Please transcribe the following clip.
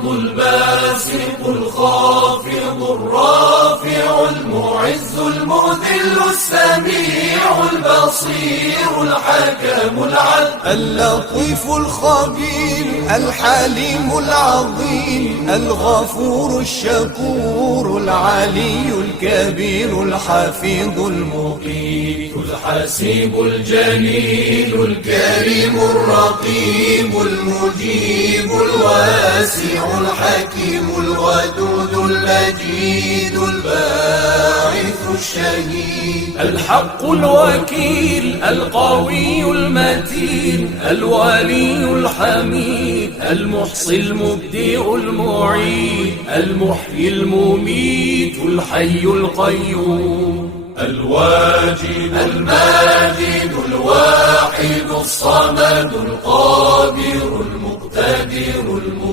القابض الباسط الخافض الرافع المعز المذل السميع البصير الحكم العدل اللطيف الخبير الحليم العظيم الغفور الشكور العلي الكبير الحفيظ المقيت الحسيب الجليل الكريم الرقيب المجيب الواسع الحكيم الودود المجيد الباعث الشهيد الحق الوكيل القوي المتين الولي الحميد المحصي المبدئ المعيد المحيي المميت الحي القيوم الواجد الماجد الواحد الصمد القادر المقتدر